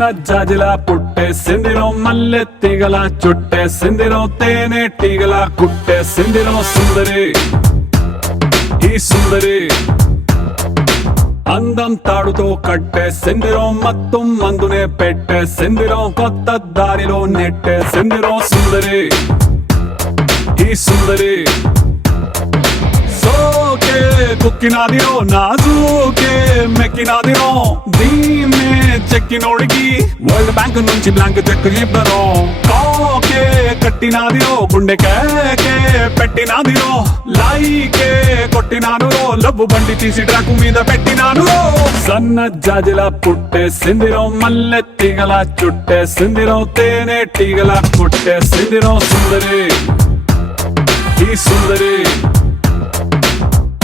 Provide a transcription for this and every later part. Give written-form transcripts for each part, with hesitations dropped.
సన్న జాజిలా పుట్టేసిందిరో మల్లె తీగల చుట్టేసిందిరో తేనె టీగల కుట్టేసిందిరో సుందరి ఈ సుందరి అందం తాడుతో కట్టేసిందిరో మత్తం మందునే పెట్టేసిందిరో కొత్త దారిలో నెట్టేసిందిరో సుందరి ఈ సుందరి సోకే కుక్కినాదిరో నాజూకే మెక్కినాదిరో దీన్నే చెక్కినోడికి వరల్డ్ బ్యాంక్ నుంచి బ్లాంక్ చెక్ ఇవ్వరో కాకే కట్టినాదిరో గుండె కేకే పెట్టినాదిరో లైకే కొట్టినాను లవ్వు బండి తీసి ట్రాక్ మీద పెట్టినాను సన్న జాజిలా పుట్టేసిందిరో మల్లె తీగల చుట్టేసిందిరో తేనె టీగల కుట్టేసిందిరో సుందరి ఈ సుందరి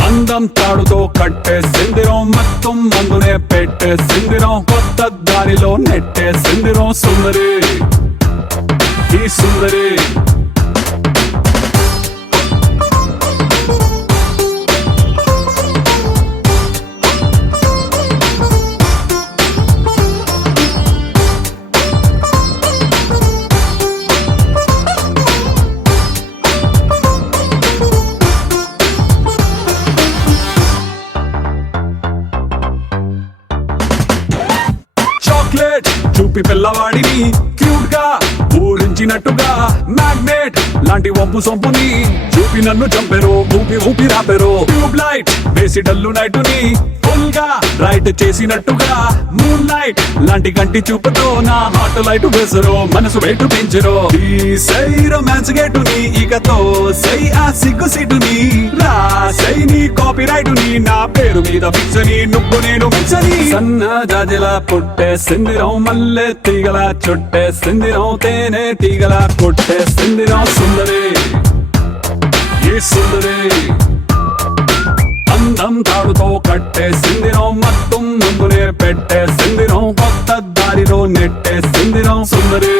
అందం తాడుతో కట్టేసిందిరో మొత్తం మందునే పెట్టేసిందిరో కొత్త దారిలో నెట్టేసిందిరో సుందరి ఈ సుందరి చూపి పిల్లవాడిని క్యూట్ గా ఊరించినట్టుగా మ్యాగ్నెట్ లాంటి వంపు సొంపుని చూపి నన్ను చంపెరో ఊపి ఊపి రాపెరో ట్యూబ్ లైట్ వేసి డల్లు నైట్ ని ఫుల్ గా రైట్ చేసినట్టుగా మూన్ లైట్ లాంటి కంటి చూపుతో నా హార్ట్ లైట్ వేసరో మనసు వెయిట్ పెంచరో ఈ సై రొమాన్స్ గేటుని ఇకతో సై ఆ సిగ్గు సీటుని రాసై నీ కాపీ రైట్ ని నా పేరు మీద ఫిక్స్ అని నువ్వు నేను ఫిక్స్ అని సన్న జాజిలా పుట్టేసిందిరో మల్లె తీగల చుట్టేసిందిరో తేనె తీగల కొట్టేసిందిరో సుందరి ఈ సుందరి అందం తాడుతో కట్టేసిందిరో మొత్తం ముందునే పెట్టేసిందిరో కొత్త దారిలో నెట్టేసిందిరో సుందరి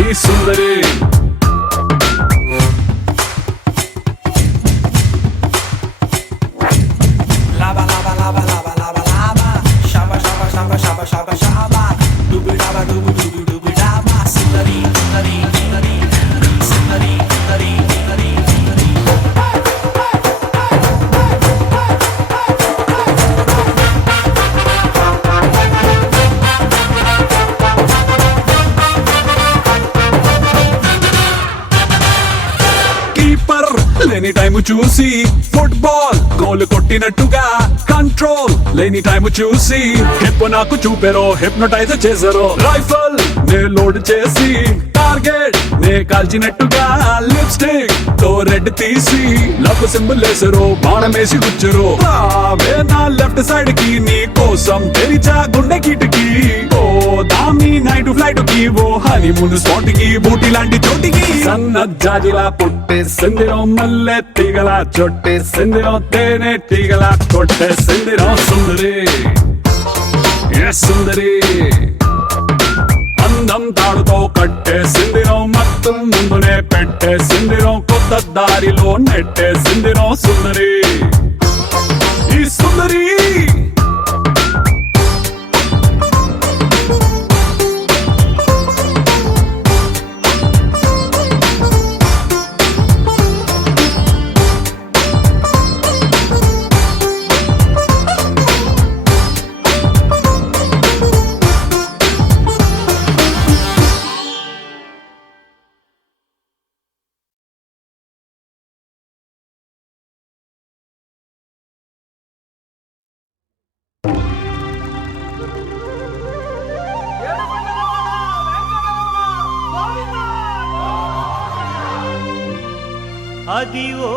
ఈ సుందరి లేని టైము చూసి ఫుట్బాల్ గోల్ కొట్టినట్టుగా కంట్రోల్ లేని టైము చూసి హిప్ నాకు చూపెరో హిప్నోటైజ్ చేసారో రైఫల్ నే లోడ్ చేసి టార్గెట్ నే కాల్చినట్టుగా లిప్స్టిక్ తో రెడ్ తీసి లవ్ సింబల్ వేసరో బాణం వేసి గుచ్చరో రావే నా లెఫ్ట్ సైడ్ కి నీ కోసం తెరిచా గుండె కిటికి ఓ దామి నైట్ ఫ్లైట్ కి ఓ హనీమూన్ స్పాట్ కి బూటి లాంటి చోటికి సన్న జాజిలా పుట్టేసిందిరో మల్లె తీగల చుట్టేసిందిరో తేనె తీగల కొట్టేసిందిరో సుందరి సుందరి అందం తాడుతో కట్టేసిందిరో మొత్తం ముందునే పెట్టేసిందిరో కొత్త దారిలో నెట్టేసిందిరో సుందరి ఈ సుందరి అదివో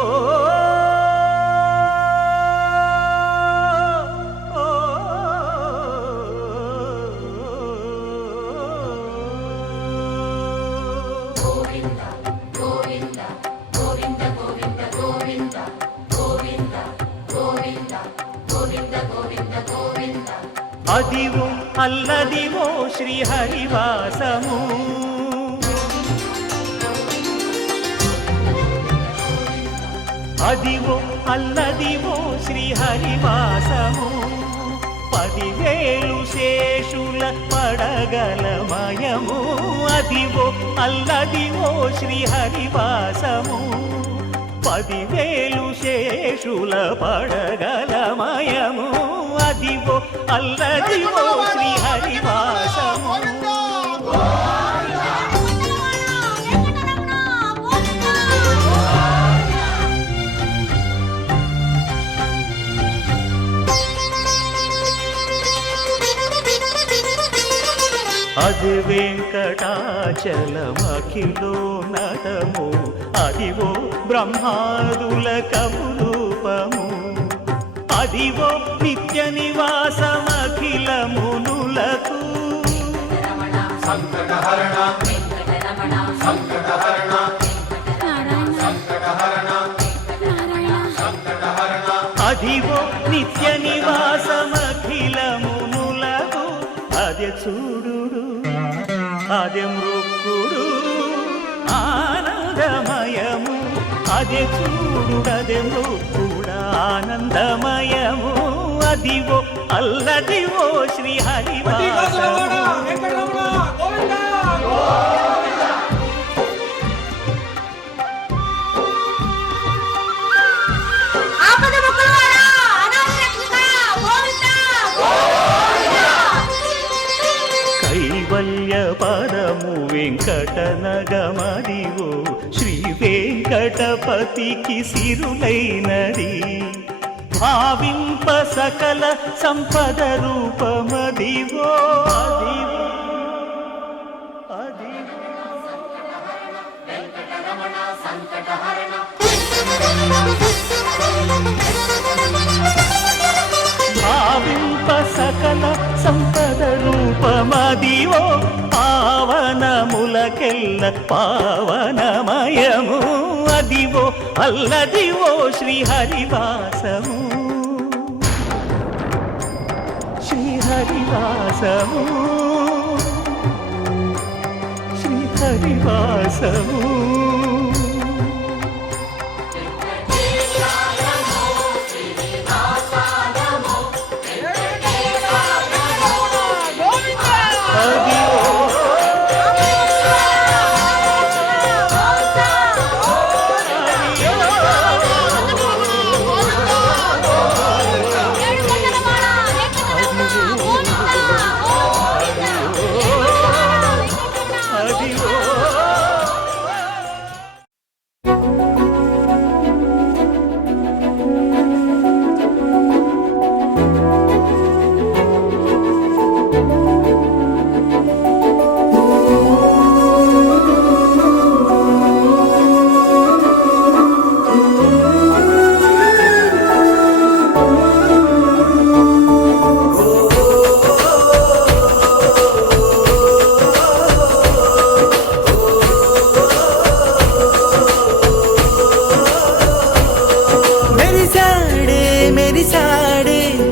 అదివో అల్లదివో శ్రీహరివాసము అదివో అల్లదివో శ్రీహరివాసము 10,000 శేషుల పడగలమయము అదివో అల్లదివో శ్రీహరివాసము 10,000 శేషుల పడగలమయము అదివో అల్లదివో శ్రీహరివాసము అది వెంకటాచలమఖిలో నటము అదివో బ్రహ్మాదుల కపురూపము అదివో నిత్య నివాసమఖిల మునులకు సంకటహరణ సంకటహరణ సంకటహరణ సంకటహరణ అదివో నిత్య నివాసమఖిల మునులకు అదే చూడు అదే మృక్కుడు ఆనందమయము అదే చూడు అదే మృక్కుడు ఆనందమయము అదివో అల్లదివో శ్రీహరివాసము కైవల్య పదము వెంకటనగమదివో శ్రీ వెంకటపతికి సిరులైనది భావింప సకల సంపద రూపమదివో అదివో అదివో భావింప సకల సంపద రూపమదివో పావనములకెల్ల పావనమయము అదివో అల్లదివో శ్రీహరివాసము శ్రీహరివాసము శ్రీహరివాసము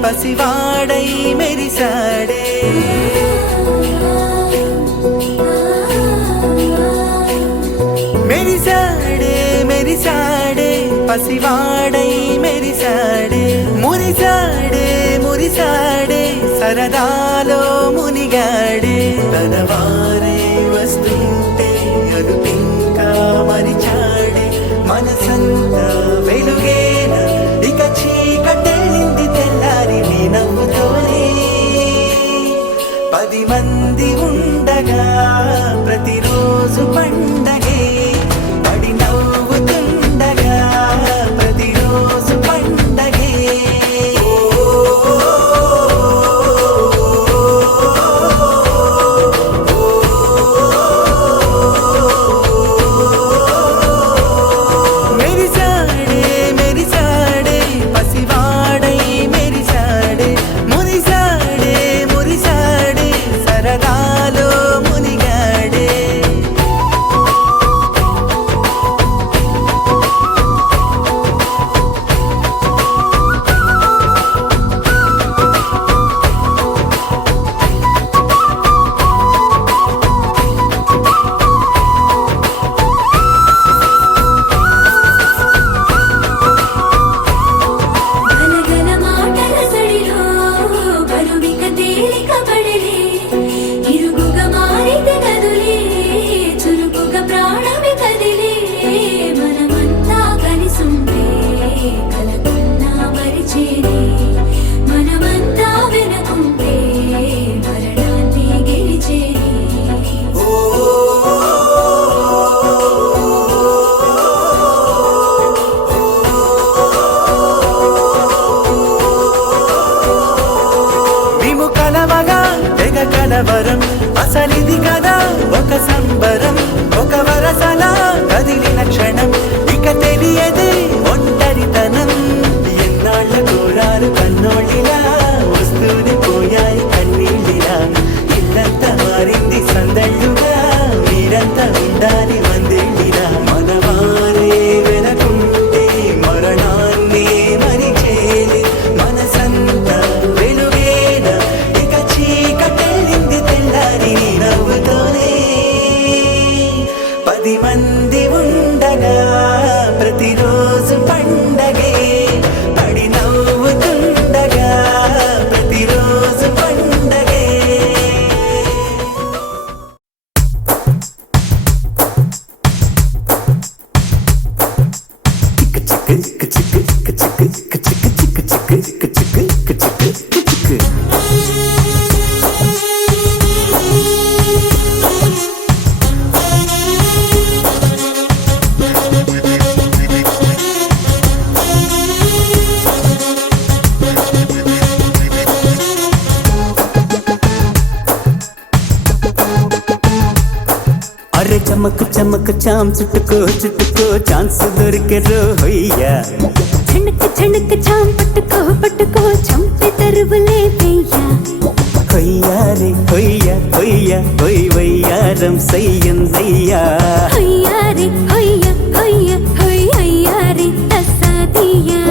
పసివాడై మెరిసాడే మెరిసాడే మెరిసాడే పసివాడై మెరిసాడే మురిసాడే మురిసాడే సరదాలో మునిగాడే తనవారే వస్తుంటే అదుపింకా మరిచాడే మనసంతా వెలుగేన ఇక చీకటెళ్ళింది తెల్లారి నీ నవ్వుతోనే 10 మంది ఉండగా ప్రతిరోజు పండగే పడి నవ్వుతుండగా ప్రతిరోజు పండగే ఓ కలకున్నా మరిచేనే మనమంతా వినకుంటే మరణాన్ని గెలిచేనే మేము కలవగా తెగ కలవరం అసలిది కదా ఒక సంబరం ఒక వరసలా కదిలిన క్షణం ఇక తెలియదే ఒంటరితనం ఎన్నాళ్ళ కోరారు కన్నోళ్ళిలా వస్తూనే పోయాయి కన్నీళ్ళిలా ఇల్లంతా మారింది సందళ్ళుగా మీరంతా ఉండాలి వందేళ్ళిలా మనవారే వెనకుంటే మరణాన్ని మరిచేది మనసంతా వెలుగేన ఇక చీకటెళ్ళింది తెల్లారి నీ నవ్వుతోనే 10 మంది ఉండగా ప్రతిరోజు పండగే పడి నవ్వుతుండగా ప్రతిరోజు పండగే అరే చమక్ చమక్ చాం చుట్టుకో చుట్టుకో ఛాన్స్ దొరికే రోయ్యా झनक झनक चाम पटको पटको चंपे तरुवले पेया కొయ్యా రే కొయ్యా కొయ్యా కొయ్ వయ్యారం సయ్యందయ్యా होया रे होया होया होय होया रे तसादिया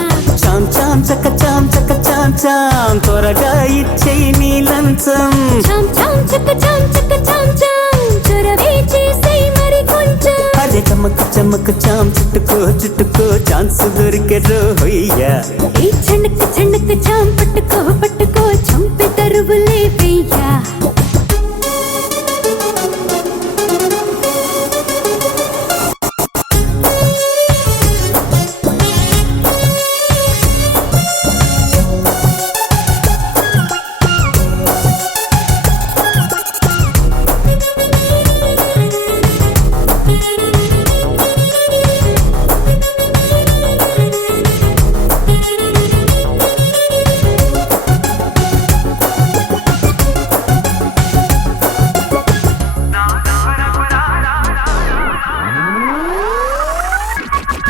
చాం చాం చక చాం త్వరగా ఇచ్చేయి నీ లంచం చాం చాం చక చాం చొరవే చేసై మరి కొంచెం అరే చమక్ చమక్ చాం చుట్టుకో చుట్టుకో ఛాన్స్ దొరికే రోయ్యా ఏ झनक झनक चाम पटको पटको चंपे तरुवले पेया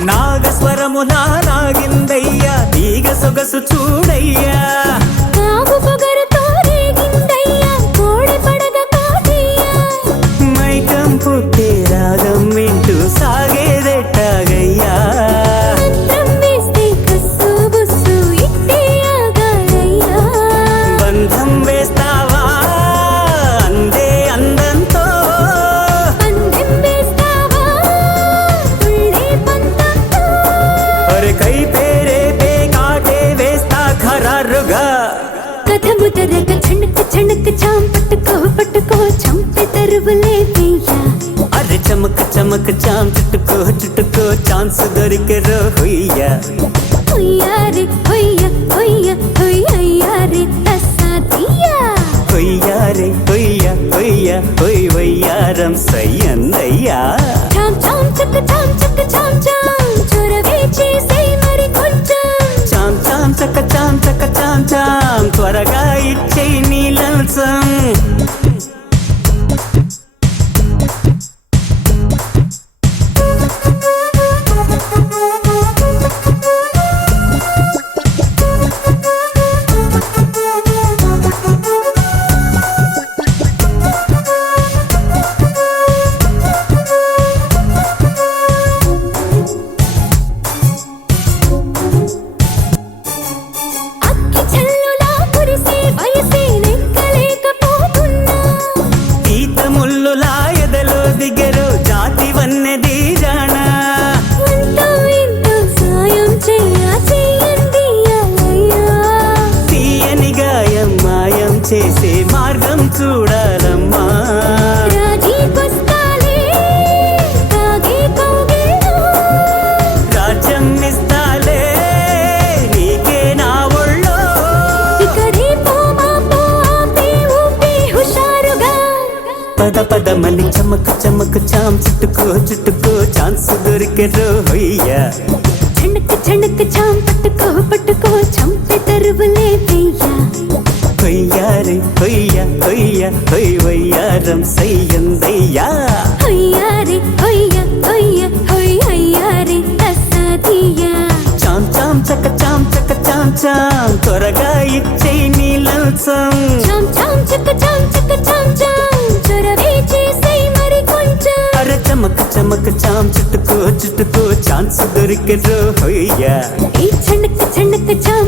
నాగస్వరములా నాగిందయ్యా తీగ సొగసు చూడయ్యా కావు పొగరుతో రేగిందయ్యా కోడి పడగ కాటయ్యా మైకం పుట్టే రాగం వింటూ సాగేదెట్టాగయ్యా మంత్రం వేస్తే కస్సు బుస్సు ఇట్టే ఆగాలయ్యా బంధం వేస్తావా అందే అందంతో పందెం వేస్తావా తుళ్ళే పంతంతో ఒరే కై పేరే పే కాటే వేస్తా ఖరారుగా కథ ముదరగ झनक झनक చాం పట్టుకో పట్టుకో చంపే తరువులే పెయ్యా అరే చమక్ చమక్ చాం చుట్టుకో చుట్టుకో ఛాన్స్ దొరికే రోయ్యా హొయ్యా రే హొయ్యా హొయ్యా హొయ్యా రే తసాదియా కొయ్యా రే కొయ్యా కొయ్యా కొయ్ వయ్యారం సయ్యందయ్యా చాం చాం చక చాం చొరవే చేసై మరి కొంచెం చాం చాం త్వరగా ఇచ్చేయి నీ లంచం చుట్టుకో చుట్టుకో ఛాన్స్ దొరికే రోయ్యా చణక్ చణక్ చాం పట్టుకో పట్టుకో చంపే తరువులే వెయ్యా కొయ్యారే కొయ్య కొయ్య కొయ్ వయ్యారం సయ్యందయ్యా హొయ్యారే హొయ్య హొయ్య హొయ్ హొయ్యారే తస్సాదియా చాం చాం చక చాం త్వరగా ఇచ్చేయి నీ లంచం చాం చాం చక చాం చొరవే చేసేయ్ మరి కొంచెం అరే చమక్ చమక్ చాం చుట్టుకో చుట్టుకో ఛాన్స్ దొరికే రోయ్యా ఈ చణక్ చణక్ చాం